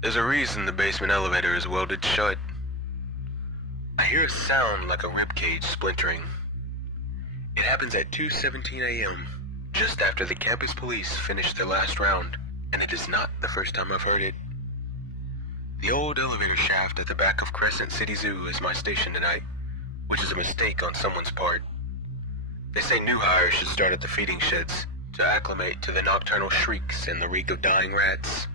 There's a reason the basement elevator is welded shut. I hear a sound like a ribcage splintering. It happens at 2:17 a.m., just after the campus police finish their last round, and it is not the first time I've heard it. The old elevator shaft at the back of Crescent City Zoo is my station tonight, which is a mistake on someone's part. They say new hires should start at the feeding sheds to acclimate to the nocturnal shrieks and the reek of dying rats.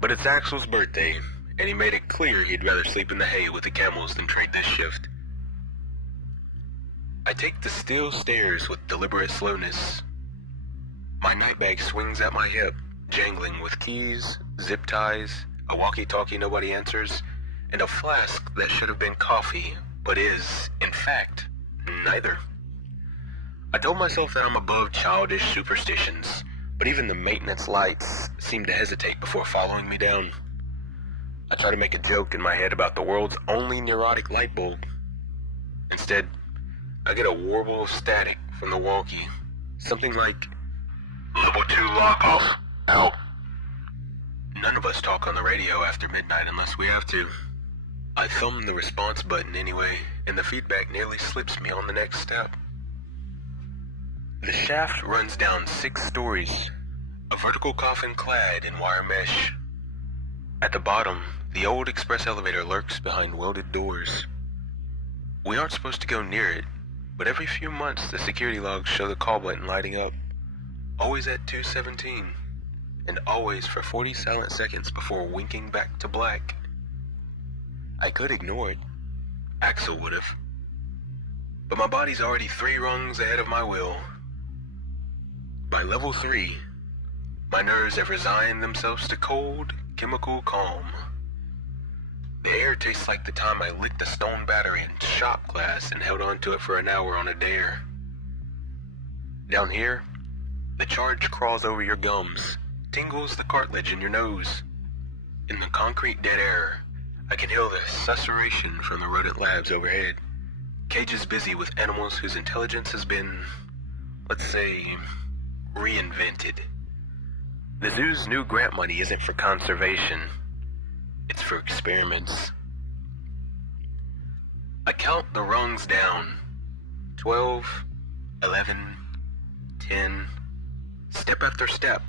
But it's Axel's birthday, and he made it clear he'd rather sleep in the hay with the camels than trade this shift. I take the steel stairs with deliberate slowness. My night bag swings at my hip, jangling with keys, zip ties, a walkie-talkie nobody answers, and a flask that should have been coffee, but is, in fact, neither. I told myself that I'm above childish superstitions, but even the maintenance lights seem to hesitate before following me down. I try to make a joke in my head about the world's only neurotic light bulb. Instead, I get a warble of static from the walkie. Something like, "Level 2 lock off, out." None of us talk on the radio after midnight unless we have to. I thumb the response button anyway, and the feedback nearly slips me on the next step. The shaft runs down 6 stories, a vertical coffin clad in wire mesh. At the bottom, the old express elevator lurks behind welded doors. We aren't supposed to go near it, but every few months the security logs show the call button lighting up, always at 2:17, and always for 40 silent seconds before winking back to black. I could ignore it. Axel would have. But my body's already 3 rungs ahead of my will. By level 3, my nerves have resigned themselves to cold, chemical calm. The air tastes like the time I licked a stone battery in shop class and held onto it for an hour on a dare. Down here, the charge crawls over your gums, tingles the cartilage in your nose. In the concrete dead air, I can hear the susurration from the rodent labs overhead, cages busy with animals whose intelligence has been, let's say, reinvented. The zoo's new grant money isn't for conservation, it's for experiments. I count the rungs down. 12, 11, 10. Step after step,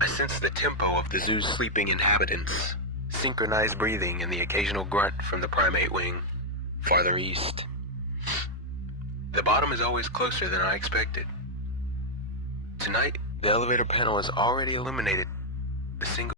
I sense the tempo of the zoo's sleeping inhabitants, synchronized breathing and the occasional grunt from the primate wing, farther east. The bottom is always closer than I expected. Tonight, the elevator panel has already illuminated the single